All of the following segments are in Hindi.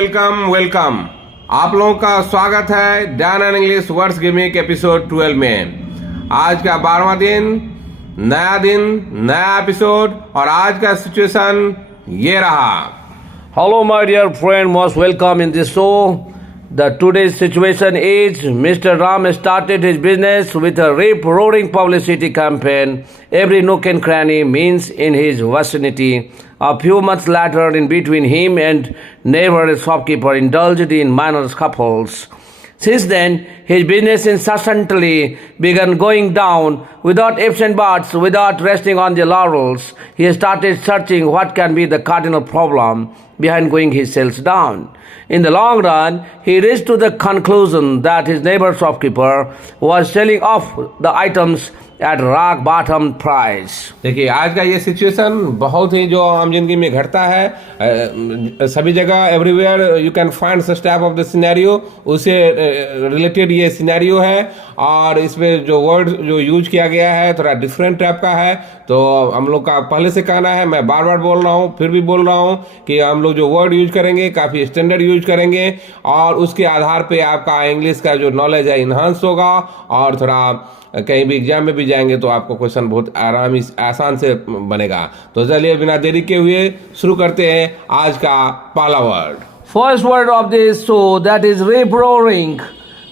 वेलकम। आप लोगों का स्वागत है Dan and English words gimmick episode 12 में। आज का 12वां दिन, नया एपिसोड और आज का सिचुएशन ये रहा। Hello, my dear friend, most welcome in this show. The today's situation is Mr. Ram started his business with a rip-roaring publicity campaign. Every nook and cranny means in his vicinity. A few months later, in between him and neighbor shopkeeper indulged in minor scuffles. Since then, his business incessantly began going down without ifs and buts, without resting on the laurels. He started searching what can be the cardinal problem behind going his sales down. In the long run, he reached to the conclusion that his neighbor shopkeeper was selling off the items at rock bottom price. देखिए, आज का ये सिचुएशन बहुत ही जो आम जिंदगी में घटता है, सभी जगह everywhere you can find such type of the scenario. उससे रिलेटेड ये सिनेरियो है और इसमें जो वर्ड जो यूज किया गया है थोड़ा डिफरेंट टाइप का है। तो हम लोग का पहले से कहना है, मैं बार बार बोल रहा हूँ, फिर भी बोल रहा हूँ कि हम लोग जो वर्ड यूज करेंगे काफ़ी स्टैंडर्ड यूज करेंगे और उसके आधार पे आपका इंग्लिश का जो नॉलेज है इन्हांस होगा और थोड़ा कहीं भी एग्जाम में भी जाएंगे तो आपको क्वेश्चन बहुत आसान से बनेगा। तो चलिए बिना देरी के हुए शुरू करते हैं आज का पहला word. First word of this show that is rip-roaring.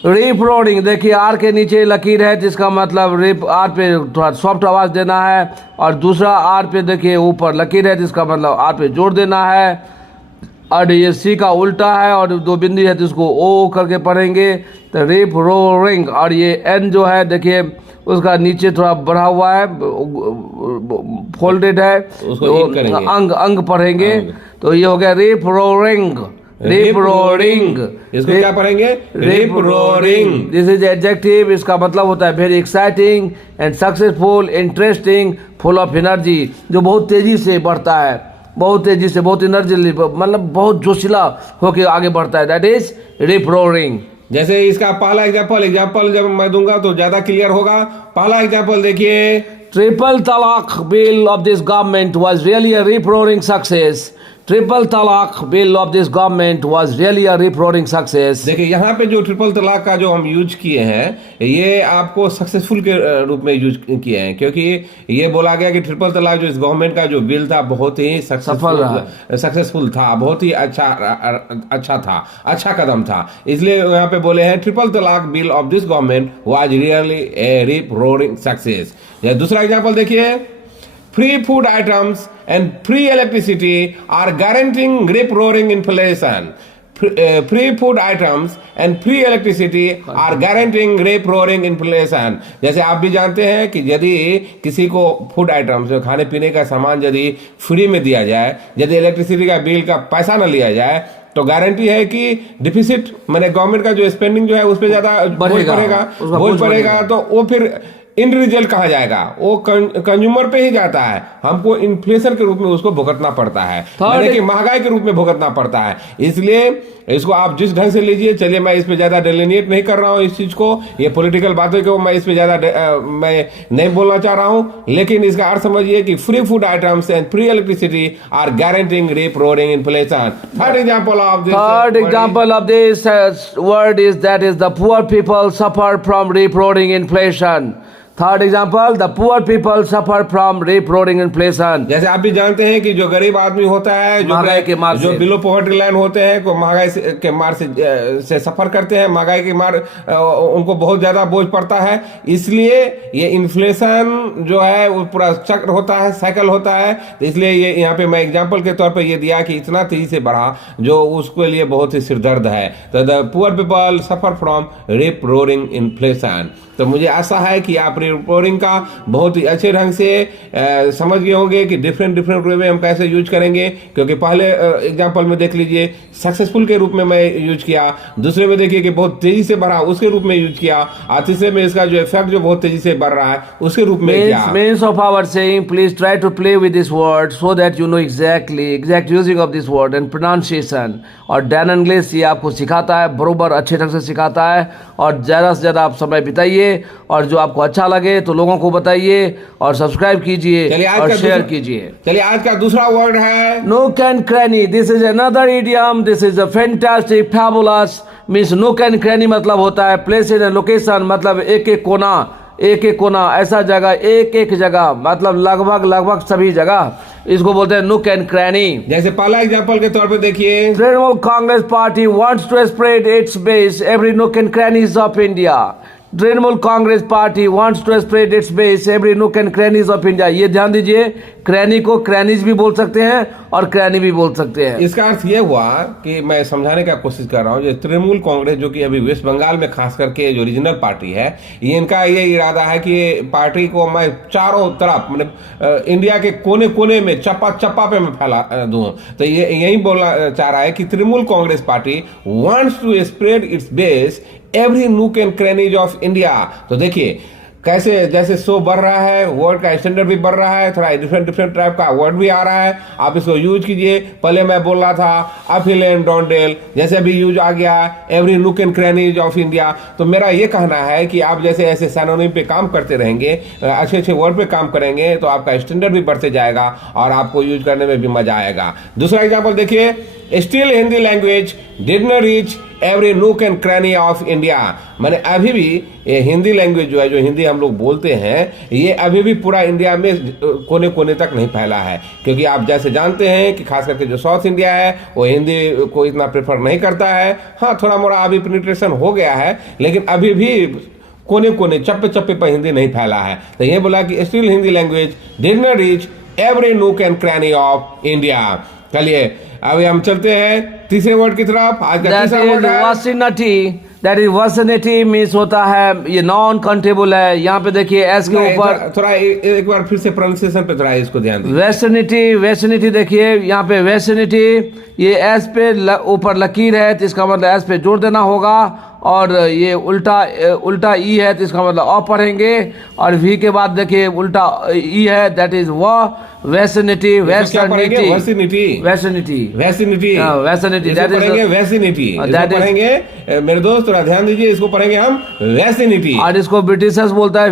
Rip-roaring, देखिए आर के नीचे लकीर है जिसका मतलब रिप, आर पे थोड़ा सॉफ्ट आवाज देना है और दूसरा आर पे देखिए ऊपर लकीर है जिसका मतलब आर पे जोर देना है और ये सी का उल्टा है और दो बिंदी है जिसको ओ करके पढ़ेंगे तो रिप रोरिंग। और ये एन जो है देखिए उसका नीचे थोड़ा बढ़ा हुआ है, फोल्डेड है, तो अंग पढ़ेंगे तो ये हो गया रिप रोरिंग। रिप रोरिंग, इसको क्या पढ़ेंगे? Rip roaring. This is adjective, इसका मतलब होता है very exciting and successful, interesting, full of energy, जो बहुत तेजी से बढ़ता है, बहुत तेजी से, बहुत एनर्जी, मतलब बहुत जोशीला होकर आगे बढ़ता है। That is rip roaring. जैसे इसका पहला एग्जाम्पल जब मैं दूंगा तो ज्यादा क्लियर होगा। पहला एग्जाम्पल देखिए, triple talaq bill of this government was really a rip roaring success. Triple talaq bill of this government was really a rip roaring success. देखिए यहाँ पे जो ट्रिपल तलाक का जो हम यूज किए हैं ये आपको सक्सेसफुल के रूप में यूज किए हैं, क्योंकि ये बोला गया कि ट्रिपल तलाक जो इस गवर्नमेंट का जो बिल था बहुत ही सक्सेसफुल था, बहुत ही अच्छा था, अच्छा कदम था, इसलिए यहाँ पे बोले हैं triple talaq bill of this government was really a rip roaring success. दूसरा एग्जाम्पल देखिए, free food items and free electricity are guaranteeing rip-roaring inflation. Free food items and free electricity are guaranteeing rip-roaring inflation. जैसे आप भी जानते हैं कि यदि किसी को फूड आइटम्स जो खाने पीने का सामान यदि फ्री में दिया जाए, यदि इलेक्ट्रिसिटी का बिल का पैसा न लिया जाए तो गारंटी है कि डिफिसिट मैंने गवर्नमेंट का जो स्पेंडिंग जो है उस पर ज्यादा बोझ पड़ेगा तो वो फिर इन रिजल्ट कहा जाएगा, वो कंज्यूमर पे ही जाता है, हमको इन्फ्लेशन के रूप में उसको भुगतना पड़ता है, यानी कि महंगाई के रूप में भुगतना पड़ता है। इसलिए इसको आप जिस ढंग से लीजिए, चलिए मैं इस पे ज्यादा डेलिनेट नहीं कर रहा हूँ इस चीज को, ये पॉलिटिकल बातों को मैं इस पे ज्यादा मैं नहीं बोलना चाह रहा हूँ, लेकिन इसका अर्थ समझिए कि free food items and free electricity are guaranteeing rip roaring inflation. Third example of this word is that is the poor people suffer from rip roaring inflation. Third example, the poor people suffer from rip roaring inflation. जैसे आप भी जानते हैं कि जो गरीब आदमी होता है, जो बिलो पॉवर्टी लाइन होते हैं, को महंगाई के मार से सफर करते हैं, महंगाई के मार उनको बहुत ज्यादा बोझ पड़ता है, इसलिए ये इन्फ्लेशन जो है वो पूरा चक्र होता है, साइकिल होता है। तो इसलिए ये यहाँ पे मैं एग्जाम्पल के तौर पर ये दिया कि इतना तेजी से बढ़ा जो उसके लिए बहुत ही सिरदर्द है। तो the poor people suffer from rip roaring inflation. तो मुझे आशा है कि आप रिपोर्टिंग का बहुत ही अच्छे ढंग से समझ गए होंगे कि डिफरेंट वे में हम कैसे यूज करेंगे, क्योंकि पहले एग्जांपल में देख लीजिए सक्सेसफुल के रूप में मैं यूज किया, दूसरे में देखिए कि बहुत तेजी से बढ़ा उसके रूप में यूज किया, और तीसरे में इसका जो इफेक्ट जो बहुत तेजी से बढ़ रहा है उसके रूप में किया। Means of our saying, please try to play with this word so that you know exact using of this word and pronunciation। और डैन इंग्लिश ये आपको सिखाता है, बरोबर अच्छे ढंग से सिखाता है, और ज़्यादा से ज़्यादा आप समय बिताइए और जो आपको अच्छा लगे लगे तो लोगों को बताइए और सब्सक्राइब कीजिए चलिए आज और का शेयर दूसरा- कीजिए। चलिए आज का दूसरा वर्ड है Nook and cranny. This is another idiom. This is a fantastic, fabulous. Means nook and cranny मतलब होता है प्लेस एंड लोकेशन, मतलब एक एक कोना ऐसा जगह, एक जगह मतलब लगभग सभी जगह, इसको बोलते हैं nook and cranny. जैसे पहला एग्जांपल के तौर पे देखिए Trinamool Congress Party wants to spread its base every nook and crannies of India. Trinamool Congress Party wants to spread its base every nook and crannies of India. ये ध्यान दीजिए, क्रैनी को क्रैनीज भी बोल सकते हैं और क्रैनी भी बोल सकते हैं। इसका अर्थ ये हुआ कि मैं समझाने का कोशिश कर रहा हूँ, जो तृणमूल कांग्रेस जो कि अभी वेस्ट बंगाल में खास करके जो रीजनल पार्टी है, ये इनका ये इरादा है कि ये पार्टी को मैं चारों तरफ मतलब इंडिया के कोने कोने में चप्पा पे मैं फैला दूं। तो ये यही बोलना चाह रहा है कि Trinamool Congress party wants to spread its base every nook and crannies of India. तो देखिए कैसे जैसे शो बढ़ रहा है, वर्ड का स्टैंडर्ड भी बढ़ रहा है, थोड़ा डिफरेंट टाइप का वर्ड भी आ रहा है, आप इसको यूज कीजिए। पहले मैं बोल रहा था अफिल एंड डोंडेल, जैसे अभी यूज आ गया every nook and crannies of India. तो मेरा ये कहना है कि आप जैसे ऐसे सैनोनिम पे काम करते रहेंगे, अच्छे वर्ड पे काम करेंगे, तो आपका स्टैंडर्ड भी बढ़ते जाएगा और आपको यूज करने में भी मजा आएगा। दूसरा एग्जाम्पल देखिए, still Hindi language did not reach every nook and cranny of India. मैंने अभी भी ये हिंदी लैंग्वेज जो है, जो हिंदी हम लोग बोलते हैं, ये अभी भी पूरा इंडिया में कोने कोने तक नहीं फैला है, क्योंकि आप जैसे जानते हैं कि खास करके जो साउथ इंडिया है वो हिंदी को इतना प्रेफर नहीं करता है। हाँ, थोड़ा मोड़ा अभी पेनिट्रेशन हो गया है, लेकिन अभी भी कोने कोने चप्पे पर हिंदी नहीं फैला है। तो ये बोला कि still Hindi language did not reach every nook and cranny of India. चलिए अभी हम चलते हैं तीसरे वर्ड की तरफ। आज का तीसरा वर्ड है वासिनिटी। दैट इज वासिनिटी मीन्स होता है, ये नॉन काउंटेबल है। यहाँ पे देखिए एस के ऊपर थोड़ा एक बार फिर से प्रोनाउंसिएशन पे थोड़ा इसको ध्यान दीजिए। वेसिनिटी देखिए यहाँ पे वेसिनिटी, ये एस पे ऊपर लकीर है तो इसका मतलब एस पे जोड़ देना होगा, और ये उल्टा ई है तो इसका मतलब अ पढ़ेंगे, और वी के बाद देखिए उल्टा ई है, दैट इज वेसिनिटी। मेरे दोस्त थोड़ा ध्यान दीजिए, इसको पढ़ेंगे हम वेसिनिटी, और इसको ब्रिटिशर्स बोलता है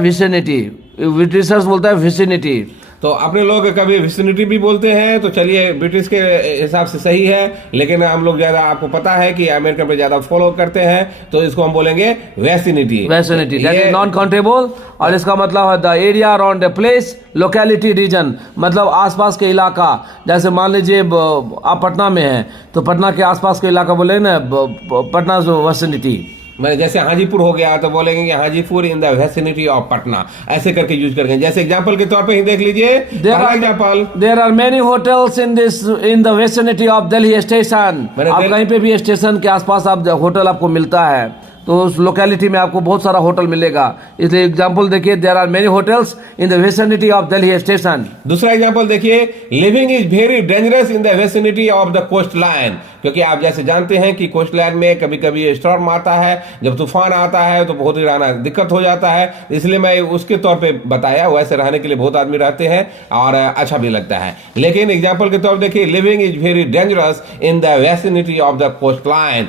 विसिनिटी। तो अपने लोग कभी विसिनिटी भी बोलते हैं, तो चलिए ब्रिटिश के हिसाब से सही है, लेकिन हम लोग ज्यादा, आपको पता है कि अमेरिका पे ज्यादा फॉलो करते हैं, तो इसको हम बोलेंगे vicinity. That is non countable, और इसका मतलब है the area around the place, locality, region, मतलब आसपास के इलाका। जैसे मान लीजिए आप पटना में हैं तो पटना के आसपास के इलाका बोले ना पटना वेसिनिटी। मैंने जैसे हाजीपुर हो गया तो बोलेंगे कि हाजीपुर इन द वेसिनिटी ऑफ पटना, ऐसे करके यूज करेंगे। जैसे एग्जांपल के तौर पे ही देख लीजिए, example, there are many hotels in the vicinity of Delhi station. आप कहीं पे भी स्टेशन के आसपास आप होटल आपको मिलता है, तो उस लोकेलिटी में आपको बहुत सारा होटल मिलेगा। इसलिए एग्जांपल देखिए, there are many hotels in the vicinity of Delhi station. दूसरा एग्जांपल देखिए, living is very dangerous in the vicinity of the coast line, क्योंकि आप जैसे जानते हैं कि कोस्ट लाइन में कभी कभी स्टॉर्म आता है, जब तूफान आता है तो बहुत ही रहना दिक्कत हो जाता है, इसलिए मैं उसके तौर पे बताया। वैसे रहने के लिए बहुत आदमी रहते हैं और अच्छा भी लगता है, लेकिन एग्जाम्पल के तौर पर देखिए, living is very dangerous in the vicinity of the coast line.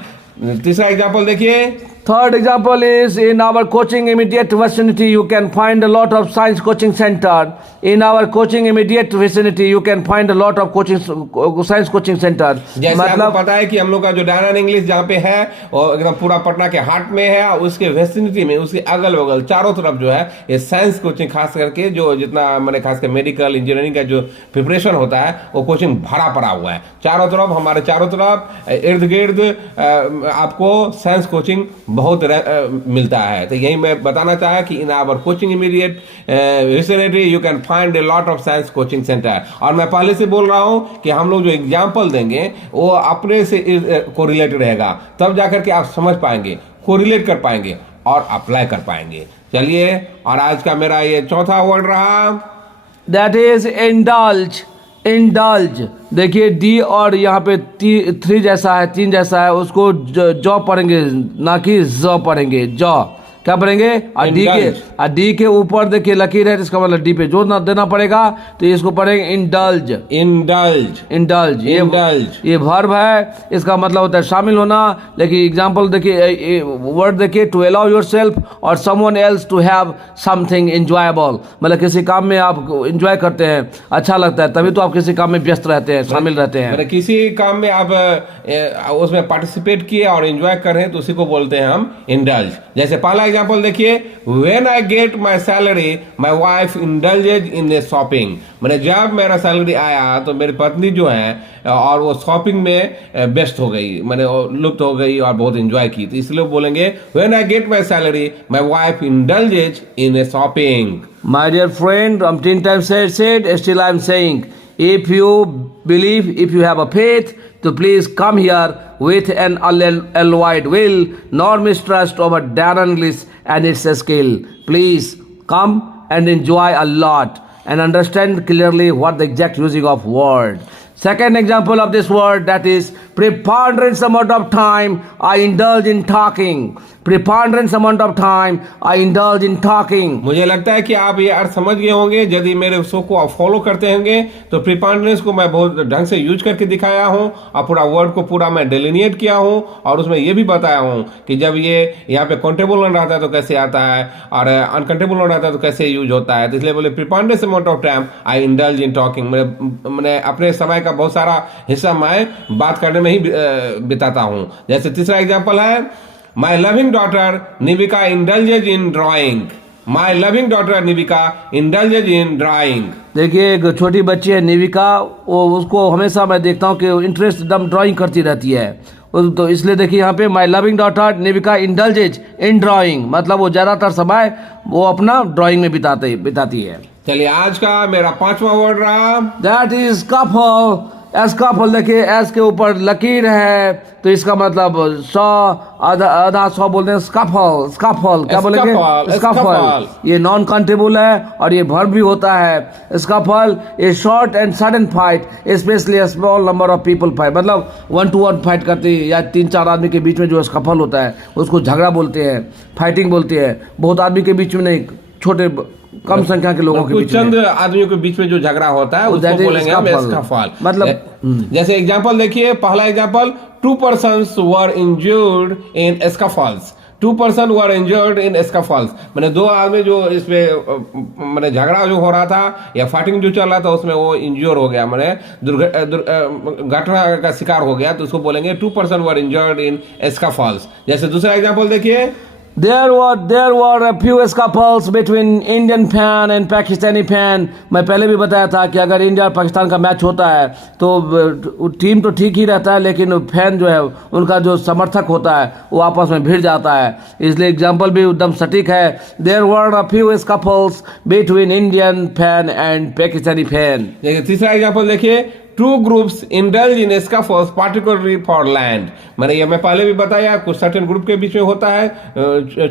तीसरा एग्जाम्पल देखिए, Third example is in our coaching immediate vicinity you can find a lot of science coaching center. In our coaching immediate vicinity you can find a lot of science coaching center. जैसे आपको पता है कि हम लोग का जो डायन इंग्लिश जहाँ पे है वो एकदम पूरा पटना के हार्ट में है, और उसके वेसिनिटी में, उसके अगल बगल चारों तरफ जो है ये साइंस कोचिंग, खास करके जो जितना मैंने खास कर मेडिकल इंजीनियरिंग का जो प्रिपरेशन होता है वो कोचिंग भरा पड़ा हुआ है चारों तरफ। हमारे चारों तरफ इर्द गिर्द आपको साइंस कोचिंग बहुत मिलता है। तो यही मैं बताना चाहा कि in our coaching immediate vicinity you can find a lot of science coaching center. और मैं पहले से बोल रहा हूं कि हम लोग जो एग्जाम्पल देंगे वो अपने से को रिलेटेड रहेगा, तब जाकर के आप समझ पाएंगे, कोरिलेट कर पाएंगे और अप्लाई कर पाएंगे। चलिए, और आज का मेरा ये चौथा वर्ड रहा, दैट इज इंडल्ज। इंडल्ज देखिए, डी और यहाँ पे 3 जैसा है, 3 जैसा है, उसको जॉ पढ़ेंगे, ना कि ज पढ़ेंगे, जॉ। क्या पढ़ेंगे? डी के ऊपर देखिए लकीर है, इसका मतलब डी पे जोर ना देना पड़ेगा, तो इसको पढ़ेंगे इंडल्ज। ये वर्ब है, इसका मतलब होता है शामिल होना। लेकिन एग्जांपल देखिए, वर्ड देखिए, to allow yourself or someone else to have something enjoyable, मतलब किसी काम में आप एंजॉय करते हैं, अच्छा लगता है, तभी तो आप किसी काम में व्यस्त रहते हैं, शामिल रहते हैं। मतलब किसी काम में आप उसमें पार्टिसिपेट किए और एंजॉय कर रहे हैं तो उसी को बोलते हैं हम इंडल्ज। जैसे पहला एग्जांपल देखिए, when I get my salary my wife indulges in a shopping. मैंने जब मेरा सैलरी आया तो मेरी पत्नी जो है और वो शॉपिंग में व्यस्त हो गई, मैंने लुप्त हो गई और बहुत एंजॉय की, तो इसलिए बोलेंगे when I get my salary my wife indulges in a shopping. My dear friend, 10 times said, still I am saying, if you believe, if you have a faith, so please come here with an allied will, nor mistrust over Dan English and its skill. Please come and enjoy a lot and understand clearly what the exact using of word. Second example of this word, that is preponderance amount of time I indulge in talking. Preponderance amount of time I indulge in talking. मुझे लगता है कि आप ये अर्थ समझ गए होंगे। यदि मेरे शो को आप फॉलो करते होंगे तो प्रिपॉन्डरेंस को मैं बहुत ढंग से यूज करके दिखाया हूँ और पूरा वर्ड को पूरा मैं डिलिनिएट किया हूँ और उसमें ये भी बताया हूँ कि जब ये यहाँ पे काउंटेबल ऑन रहता है तो कैसे आता है और अनकाउंटेबल ऑन रहता है तो कैसे यूज होता है। तो इसलिए बोले preponderance amount of time I indulge in talking. मैंने अपने समय का बहुत सारा हिस्सा मैं बात करने में ही बिताता हूँ। जैसे तीसरा एग्जाम्पल है, my loving daughter Nivika indulges in drawing. My loving daughter Nivika indulges in drawing. देखिए, एक छोटी बच्ची है निविका, वो उसको हमेशा मैं देखता हूँ कि इंटरेस्ट एकदम ड्राइंग करती रहती है, तो इसलिए देखिए यहाँ पे my loving daughter Nivika indulges in drawing, मतलब वो ज्यादातर समय वो अपना ड्राइंग में बिताती है। चलिए, आज का मेरा 5वां वर्ड रहा, दैट इज कपल। एस्काफल देखिए, एस के ऊपर लकीर है, तो इसका मतलब सौ आधा सौ बोलते हैं स्काफल। स्काफल क्या बोलेंगे? स्काफल। ये नॉन काउंटेबल है और ये वर्ब भी होता है। Scuffle a short and sudden fight, specially small number of people fight, मतलब 1 to 1 फाइट करते हैं या 3-4 आदमी के बीच में जो स्काफल होता है उसको झगड़ा बोलते हैं, फाइटिंग बोलते हैं। बहुत आदमी के बीच में नहीं, छोटे कम संख्या के लोगों के बीच में, चंद आदमियों के बीच में जो झगड़ा होता है उसको बोलेंगे हम एस्काफल। मतलब जैसे एग्जांपल देखिए, पहला example, 2 persons were injured in escapades। 2 persons were injured in escapades, मैंने 2 आदमी जो इसमें मैंने झगड़ा जो हो रहा था या फाइटिंग जो चल रहा था उसमें वो इंज्योर हो गया, मैंने घटना का शिकार हो गया, तो उसको बोलेंगे 2 persons were injured in escapades। जैसे दूसरा एग्जांपल देखिए, There were a few scuffles between Indian fan and Pakistani fan। मैं पहले भी बताया था कि अगर इंडिया और पाकिस्तान का मैच होता है तो टीम तो ठीक ही रहता है, लेकिन फैन जो है उनका जो समर्थक होता है वो आपस में भिड़ जाता है, इसलिए एग्जाम्पल भी एकदम सटीक है। There were a few scuffles between Indian fan and Pakistani fan। तीसरा एग्जाम्पल देखिए, 2 groups indulge in scuffles particularly for land। मैंने ये मैं पहले भी बताया, कुछ सर्टेन ग्रुप के बीच में होता है,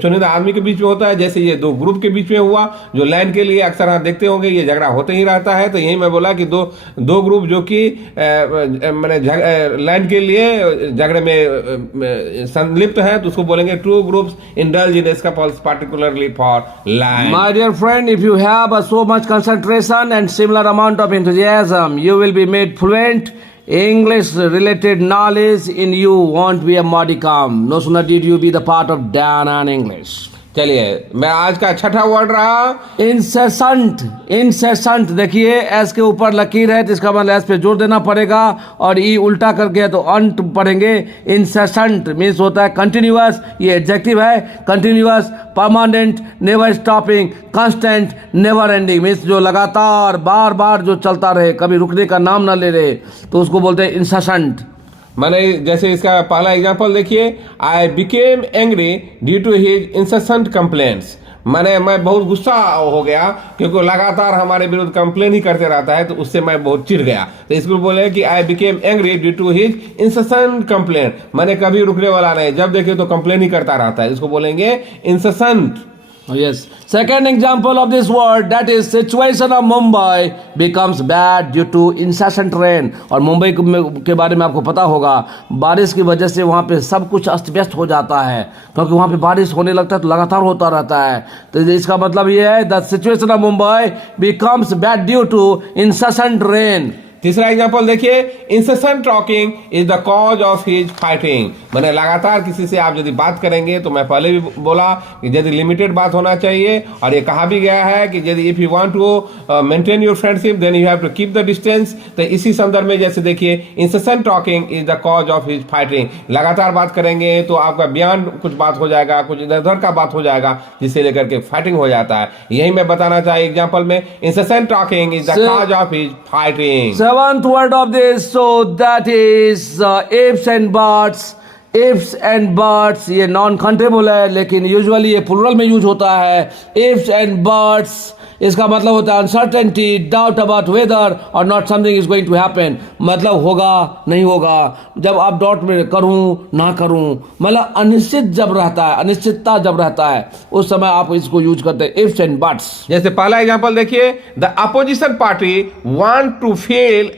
चुनिंदा आदमी के बीच में होता है। जैसे ये 2 ग्रुप के बीच में हुआ जो लैंड के लिए अक्सर आप देखते होंगे ये झगड़ा होते ही रहता है, तो यही मैं बोला कि दो ग्रुप जो कि मैंने लैंड के लिए झगड़े में संलिप्त है, तो उसको बोलेंगे 2 groups indulge in scuffles particularly for land। My dear friend, if you have so much concentration and similar amount of enthusiasm, you will be made fluent English related knowledge in you won't be a modicum। No sooner did you be the part of Dan and English। चलिए, मैं आज का 6ठा वर्ड रहा, इंसेसेंट। इंसेसेंट देखिए, एस के ऊपर लकीर है तो इसका मतलब एस पे जोर देना पड़ेगा और ई उल्टा करके है तो अंट पढ़ेंगे। इंसेसेंट मीन्स होता है कंटिन्यूअस, ये एडजेक्टिव है, continuous, permanent, never stopping, constant, never ending means जो लगातार बार बार जो चलता रहे, कभी रुकने का नाम ना ले रहे, तो उसको बोलते हैं इंसेसेंट। मैंने जैसे इसका पहला एग्जांपल देखिए, I became angry due to his incessant complaints. मैं बहुत गुस्सा हो गया क्योंकि लगातार हमारे विरुद्ध कंप्लेन ही करते रहता है, तो उससे मैं बहुत चिढ़ गया, तो इसको बोले कि I became angry due to his incessant complaint. मैंने कभी रुकने वाला नहीं, जब देखे तो कंप्लेन ही करता रहता है, इसको बोलेंगे incessant. Yes. Second example of this word, that is situation of Mumbai becomes bad due to incessant rain. और मुंबई के बारे में आपको पता होगा, बारिश की वजह से वहाँ पे सब कुछ अस्त व्यस्त हो जाता है, क्योंकि वहाँ पे बारिश होने लगता है तो लगातार होता रहता है. तो इसका मतलब ये है, the situation of Mumbai becomes bad due to incessant rain. तीसरा एग्जांपल देखिए, incessant talking is the cause of his fighting. मैंने लगातार किसी से आप यदि बात करेंगे, तो मैं पहले भी बोला कि यदि लिमिटेड बात होना चाहिए, और ये कहा भी गया है कि यदि if you want to maintain your friendship then you have to keep the distance. तो इसी संदर्भ में जैसे देखिए, incessant talking is the cause of his fighting. लगातार बात करेंगे तो आपका बयान कुछ बात हो जाएगा, कुछ इधर उधर का बात हो जाएगा, जिससे लेकर के फाइटिंग हो जाता है. यही मैं बताना चाहिए एग्जाम्पल में, incessant talking is the cause of his fighting. Seventh word of this, so that is ifs and buts. Ifs and buts ये नॉन कंटेबल है, लेकिन यूजुअली ये प्लूरल में यूज होता है. Ifs and buts इसका मतलब होता है uncertainty, doubt about whether or not something is going to happen. मतलब होगा नहीं होगा, जब आप डाउट में करूं ना करूं, मतलब अनिश्चित जब रहता है, अनिश्चितता जब रहता है, उस समय आप इसको यूज करते हैं, इफ्स एंड बट्स. जैसे पहला एग्जांपल देखिए, the opposition party want to feel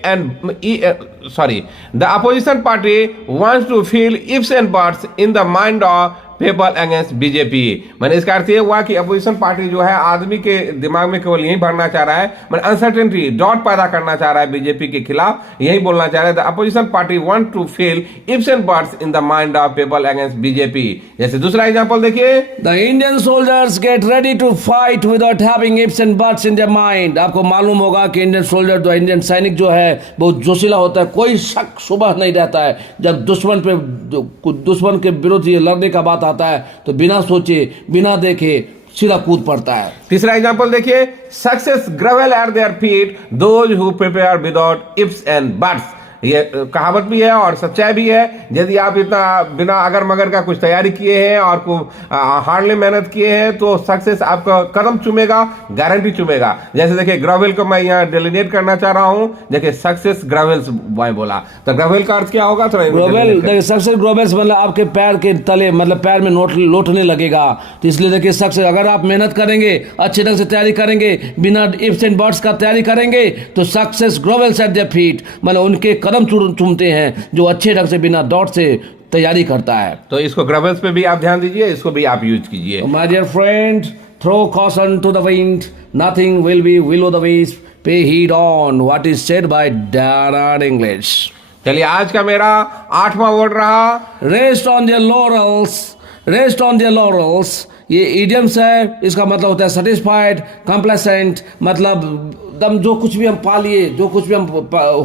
the opposition party wants to feel ifs and buts in the mind of people against BJP. मैंने इसका अर्थ ये हुआ कि अपोजिशन पार्टी जो है आदमी के दिमाग में केवल यही भरना चाह रहा है, मैंने अनसर्टेनिटी, डाउट पैदा करना चाह रहा है बीजेपी के खिलाफ, यही बोलना चाह रहा है. The opposition party want to feel ifs and buts in the mind of people against BJP. जैसे दूसरा एग्जांपल देखिए, the Indian soldiers get ready to fight without having ifs and buts in their mind. आपको मालूम होगा कि इंडियन सोल्जर, जो इंडियन सैनिक जो है, बहुत जोशीला होता है, कोई शक शुबह नहीं रहता है. जब दुश्मन के विरुद्ध ये लड़ने का बात आता है, तो बिना सोचे बिना देखे सीधा कूद पड़ता है. तीसरा एग्जांपल देखिए, success grovel at their feet those who prepare without ifs and buts. ये कहावत भी है और सच्चाई भी है. यदि आप इतना बिना अगर मगर का कुछ तैयारी किए हैं और को हार्डली मेहनत किए हैं, तो सक्सेस आपका कदम चूमेगा, गारंटी चूमेगा. जैसे देखिए, ग्रेवल को मैं यहाँ डिलिनेट करना चाह रहा हूँ. देखिए, सक्सेस ग्रेवल्स मैं बोला, तो ग्रेवल का अर्थ क्या होगा? ग्रेवल, देखिए सक्सेस ग्रेवल्स मतलब आपके पैर के तले, मतलब पैर में लौटने लगेगा. तो इसलिए देखिए, सक्सेस अगर आप मेहनत करेंगे, अच्छे ढंग से तैयारी करेंगे, बिना इफ्स एंड बट्स का तैयारी करेंगे, तो success gravels eight their feet, मतलब उनके कदम चूमते हैं जो अच्छे ढंग से बिना डाउट से तैयारी करता है. तो इसको ग्रेवल्स पे भी आप ध्यान दीजिए, इसको भी आप यूज कीजिए. My dear friend, throw caution to the wind, nothing will be will the wisp, pay heed on what is said by Dan English. चलिए, आज का मेरा 8वां वर्ड रहा, rest on their laurels. Rest on their laurels ये इडियम्स है. इसका मतलब होता है सेटिस्फाइड, कंप्लेसेंट, मतलब दम जो कुछ भी हम पा लिए, जो कुछ भी हम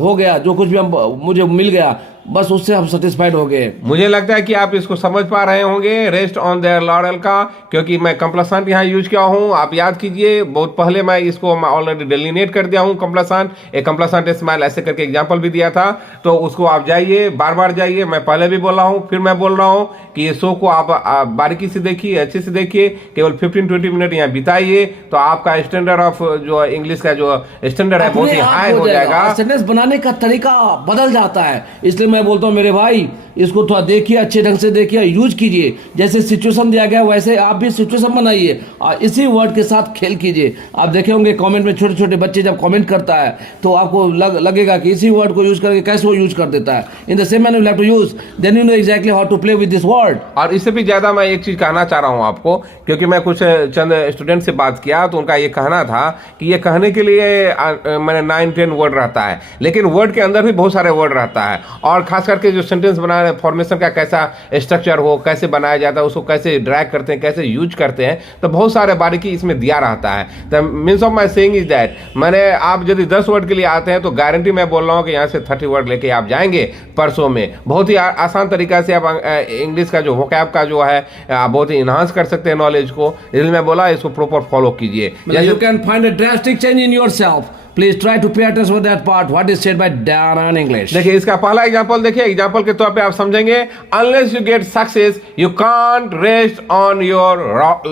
हो गया, जो कुछ भी हम मुझे मिल गया, बस उससे हम सेटिस्फाइड हो गए. मुझे लगता है कि आप इसको समझ पा रहे होंगे, रेस्ट ऑन देयर लॉरेल का, क्योंकि मैं कंप्लेसेंट यहाँ यूज किया हूँ. आप याद कीजिए, बहुत पहले मैं इसको ऑलरेडी डेलिनेट कर दिया हूँ. कंप्लेसेंट, एक कंप्लेसेंट स्माइल ऐसे करके एग्जांपल भी दिया था, तो उसको आप जाइए, बार बार जाइए. मैं पहले भी बोला हूँ, फिर मैं बोल रहा हूँ कि ये शो को आप बारीकी से देखिए, अच्छे से देखिए, केवल 15-20 मिनट यहाँ बिताइए, तो आपका स्टैंडर्ड ऑफ जो इंग्लिश का जो स्टैंडर्ड है बहुत ही हाई हो जाएगा. सेंटेंस बनाने का तरीका बदल जाता है. इसलिए मैं बोलता हूँ मेरे भाई, इसको थोड़ा देखिए, अच्छे ढंग से देखिए, यूज कीजिए. जैसे सिचुएशन दिया गया वैसे आप भी सिचुएशन बनाइए और इसी वर्ड के साथ खेल कीजिए. आप देखे होंगे कमेंट में छोटे छोटे बच्चे जब कमेंट करता है, तो आपको लगेगा कि इसी वर्ड को यूज करके कैसे वो यूज कर देता है. In the same manner you have to use, then you know exactly how to play with this word. और इससे भी ज्यादा मैं एक चीज कहना चाह रहा हूँ आपको, क्योंकि मैं कुछ चंद स्टूडेंट से बात किया, तो उनका ये कहना था कि ये कहने के लिए मैंने 9-10 वर्ड रहता है, लेकिन वर्ड के अंदर भी बहुत सारे वर्ड रहता है. और खास करके जो सेंटेंस बनाने, फॉर्मेशन का कैसा स्ट्रक्चर हो, कैसे बनाया जाता है, उसको कैसे ड्रैग करते हैं, कैसे यूज करते हैं, तो बहुत सारे बारीकी इसमें दिया रहता है. The means of my saying is that, मैंने आप यदि 10 वर्ड के लिए आते हैं, तो गारंटी मैं बोल रहा हूँ कि यहाँ से 30 वर्ड लेके आप जाएंगे परसों में. बहुत ही आसान तरीका से आप इंग्लिश का जो वोकैब का जो है बहुत ही इनहांस कर सकते हैं नॉलेज को. इसलिए मैं बोला इसको प्रॉपर फॉलो कीजिए. You can find a drastic change in yourself. Please try to pay attention with that part. What is said by Dan English. देखिए, इसका पहला एग्जांपल देखिए, एग्जांपल के तौर पे आप समझेंगे, unless you get success you can't rest on your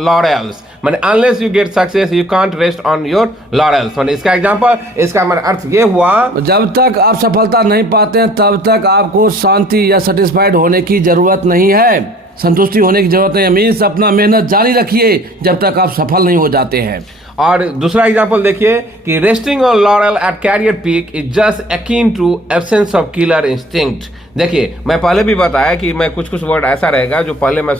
laurels. माने unless you get success you can't rest on your laurels. माने इसका एग्जांपल, इसका माने अर्थ ये हुआ, जब तक आप सफलता नहीं पाते हैं, तब तक आपको शांति या सेटिस्फाइड होने की जरूरत नहीं है. संतुष्टि होने की जरूरत नहीं है। मीन्स अपना मेहनत जारी रखिए जब तक आप सफल नहीं हो जाते हैं। और दूसरा एग्जांपल देखिए कि resting on laurel at career peak is just akin to absence of killer instinct. देखिए, मैं पहले भी बताया कि मैं कुछ कुछ वर्ड ऐसा रहेगा जो पहले मैं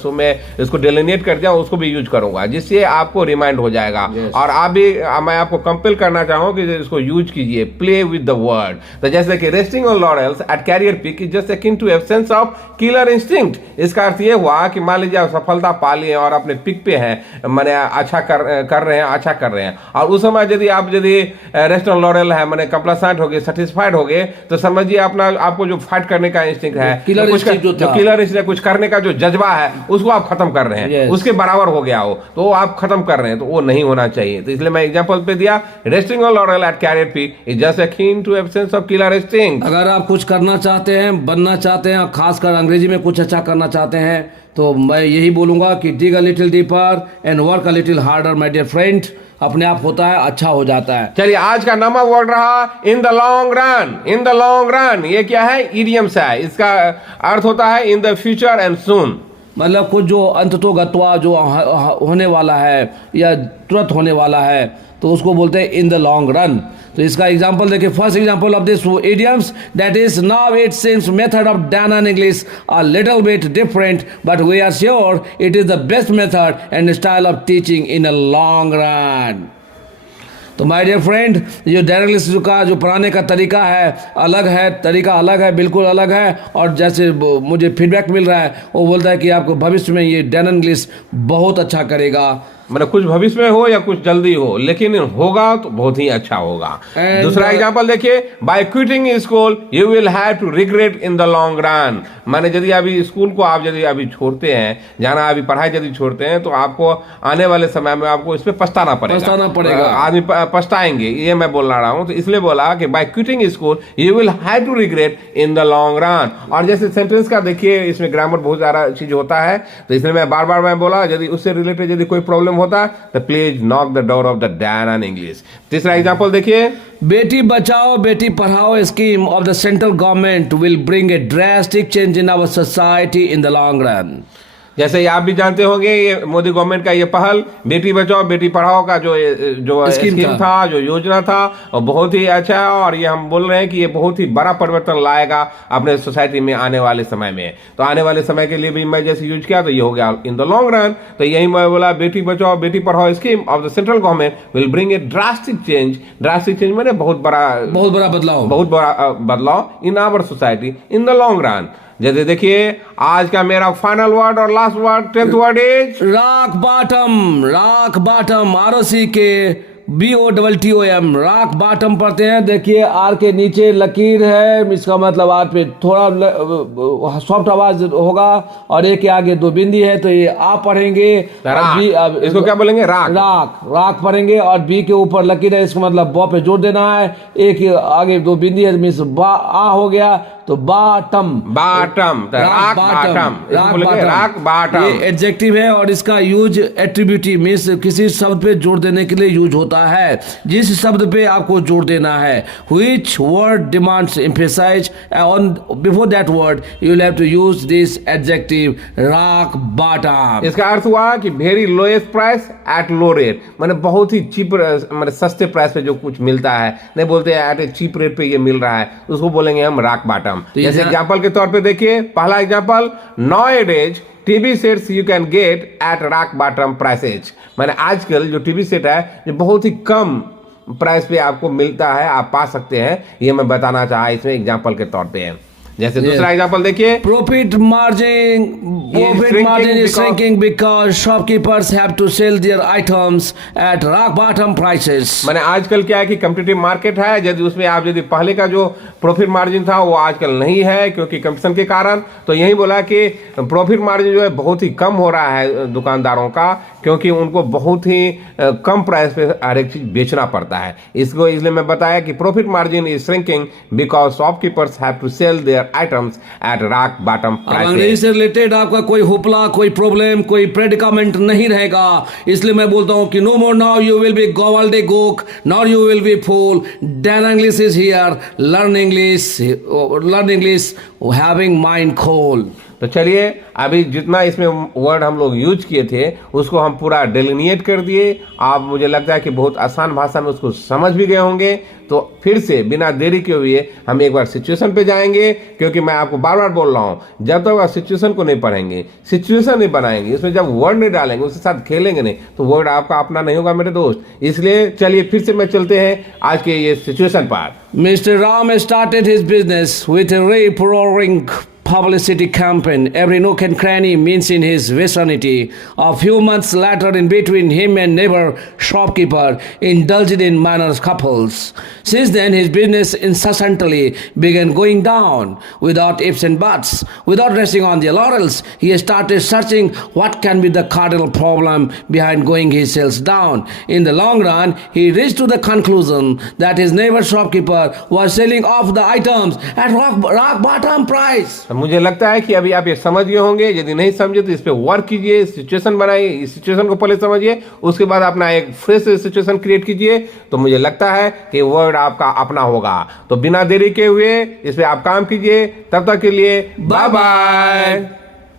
इसको डिलिनेट कर दिया, उसको भी यूज करूंगा, जिससे आपको रिमाइंड हो जाएगा। और आप भी, मैं आपको कंपेल करना चाहूँ कि इसको यूज कीजिए, प्ले विद द वर्ड। तो जैसे कि resting on laurels at career peak is just akin to absence of killer instinct. इसका अर्थ ये हुआ कि मान लीजिए आप सफलता पा लिए और अपने पिक पे हैं, मैंने अच्छा कर रहे हैं, अच्छा कर रहे हैं, और उस समय यदि रेस्ट ऑन लॉरल है, मैंने कंप्लेसेंट हो गए, सेटिस्फाइड हो गए, तो समझिए आपको जो फाइट करने का इंस्टिंक्ट है, किलर इंस्टिंक्ट, कुछ करने का जो जज्बा है, उसको आप खत्म कर रहे हैं। उसके बराबर हो गया हो तो आप खत्म कर रहे हैं, तो वो नहीं होना चाहिए। तो इसलिए मैं एग्जांपल पे दिया, resting on laurel at career peak is just akin to absence of killer instinct. अगर आप कुछ करना चाहते हैं, बनना चाहते हैं, खासकर अंग्रेजी में कुछ अच्छा करना चाहते हैं, तो मैं यही बोलूंगा कि dig a little deeper and work a little harder my dear friend. अपने आप होता है, अच्छा हो जाता है। चलिए, आज का नंबर वर्ड रहा इन the long run. In the long run ये क्या है? इडियम्स है। इसका अर्थ होता है in the future and soon. मतलब कुछ जो अंततो गत्वा जो होने वाला है या तुरंत होने वाला है, तो उसको बोलते हैं इन द लॉन्ग रन। तो इसका एग्जांपल देखिए, first example of this idioms, that is now it seems method of done and English a little bit different, but we are sure it is the best method and style of teaching in a long run. तो माय डियर फ्रेंड, जो डैन इंग्लिश का जो पढ़ाने का तरीका है अलग है, तरीका अलग है, बिल्कुल अलग है। और जैसे मुझे फीडबैक मिल रहा है, वो बोलता है कि आपको भविष्य में ये डैन इंग्लिश बहुत अच्छा करेगा। मतलब कुछ भविष्य में हो या कुछ जल्दी हो, लेकिन होगा तो बहुत ही अच्छा होगा। दूसरा एग्जांपल देखिए, by quitting school you will have to regret in the long run. माने यदि अभी स्कूल को आप यदि अभी छोड़ते हैं, जाना अभी पढ़ाई यदि छोड़ते हैं, तो आपको आने वाले समय में आपको इस पे पछताना पड़ेगा। आदमी पछताएंगे, ये मैं बोल रहा हूँ। तो इसलिए बोला कि by quitting school you will have to regret in the long run. और जैसे सेंटेंस का देखिए, इसमें ग्रामर बहुत सारा चीज होता है, तो इसलिए मैं बार बार बोला, यदि उससे रिलेटेड यदि कोई प्रॉब्लम होता तो please knock the door of the den and English. तीसरा एग्जांपल देखिए, बेटी बचाओ बेटी पढ़ाओ scheme of the central government will bring a drastic change in our society in the long run. जैसे आप भी जानते होंगे, ये मोदी गवर्नमेंट का ये पहल बेटी बचाओ बेटी पढ़ाओ का जो स्कीम था, जो योजना था, और बहुत ही अच्छा है। और ये हम बोल रहे हैं कि ये बहुत ही बड़ा परिवर्तन लाएगा अपने सोसाइटी में आने वाले समय में। तो आने वाले समय के लिए भी मैं जैसे यूज किया, तो ये हो गया इन द लॉन्ग रन। तो यही मैं बोला, बेटी बचाओ बेटी पढ़ाओ scheme of the central government will bring a drastic change. Drastic change मैंने बहुत बड़ा बदलाव in our society in the long run. जैसे देखिए, आज का मेरा फाइनल वर्ड और last word, 10th word is rock bottom. Rock bottom, ROC के BOTTOM, रॉक बॉटम पढ़ते हैं। देखिए, आर के नीचे लकीर है, इसका मतलब आर पे थोड़ा सॉफ्ट आवाज होगा, और ए के आगे 2 बिंदी है, तो ये आप पढ़ेंगे। इसको क्या बोलेंगे? राक पढ़ेंगे, और बी के ऊपर लकीर है, इसका मतलब ब पे जोर देना है। ए के आगे 2 बिंदी है, मीन्स आ हो गया, तो बॉटम। राक बॉटम ये एडजेक्टिव है, और इसका यूज एट्रीब्यूटिव मीन्स किसी शब्द पे जोर देने के लिए यूज होता है। जिस शब्द पे आपको जोर देना है, which word demands emphasis on before that word you will have to use this adjective rock bottom। इसका अर्थ हुआ कि very lowest price at low rate, माने बहुत ही चीप, माने सस्ते प्राइस पे जो कुछ मिलता है, नहीं बोलते एट ए चीप रेट पे ये मिल रहा है, उसको बोलेंगे हम रॉक बॉटम। जैसे एग्जांपल के तौर पे देखिए, पहला example, nowadays TV sets you can get at rock bottom prices. मैंने आजकल जो टीवी सेट है, जो बहुत ही कम प्राइस पे आपको मिलता है, आप पा सकते हैं, ये मैं बताना चाहा इसमें एग्जांपल के तौर पे है। जैसे दूसरा एग्जांपल देखिए, profit margin is shrinking because shopkeepers have to sell their items at rock bottom prices. माने आजकल क्या है कि कॉम्पिटिटिव मार्केट है, यदि उसमें आप यदि पहले का जो प्रॉफिट मार्जिन था वो आजकल नहीं है, क्योंकि कंपटीशन के कारण। तो यही बोला कि प्रॉफिट मार्जिन जो है बहुत ही कम हो रहा है दुकानदारों का, क्योंकि उनको बहुत ही कम प्राइस पे हर एक चीज बेचना पड़ता है। इसको इसलिए मैं बताया कि profit margin is shrinking because shopkeepers have to sell their items at rock bottom prices. अंग्रेजी से रिलेटेड आपका कोई होपला, कोई प्रॉब्लम, कोई प्रेडिकामेंट नहीं रहेगा। इसलिए मैं बोलता हूं कि no more now you will be gobbledygook, nor you will be fool. Dan English is here. Learn English having mind cold. तो चलिए अभी जितना इसमें वर्ड हम लोग यूज किए थे उसको हम पूरा डिलिनिएट कर दिए। आप मुझे लगता है कि बहुत आसान भाषा में उसको समझ भी गए होंगे। तो फिर से बिना देरी के हुए हम एक बार सिचुएशन पे जाएंगे, क्योंकि मैं आपको बार बार बोल रहा हूं, जब तक आप सिचुएशन को नहीं पढ़ेंगे, सिचुएशन नहीं बनाएंगे, उसमें जब वर्ड नहीं डालेंगे, उसके साथ खेलेंगे नहीं, तो वर्ड आपका अपना नहीं होगा मेरे दोस्त। इसलिए चलिए फिर से मैं चलते हैं आज के ये सिचुएशन पर। Mr. Ram started his business with a rip-roaring publicity campaign. Every nook and cranny means in his vicinity. A few months later, in between him and neighbor shopkeeper indulged in minor couples. Since then, his business incessantly began going down without ifs and buts. Without resting on their laurels, he started searching what can be the cardinal problem behind going his sales down. In the long run, he reached to the conclusion that his neighbor shopkeeper was selling off the items at rock bottom price. तो मुझे लगता है कि अभी आप ये समझ गए होंगे। यदि नहीं समझे तो इस पे वर्क कीजिए, सिचुएशन बनाइए, इस सिचुएशन को पहले समझिए, उसके बाद अपना एक फ्रेश सिचुएशन क्रिएट कीजिए। तो मुझे लगता है कि वर्ड आपका अपना होगा। तो बिना देरी के हुए इस पे आप काम कीजिए। तब तक के लिए बाय बाय।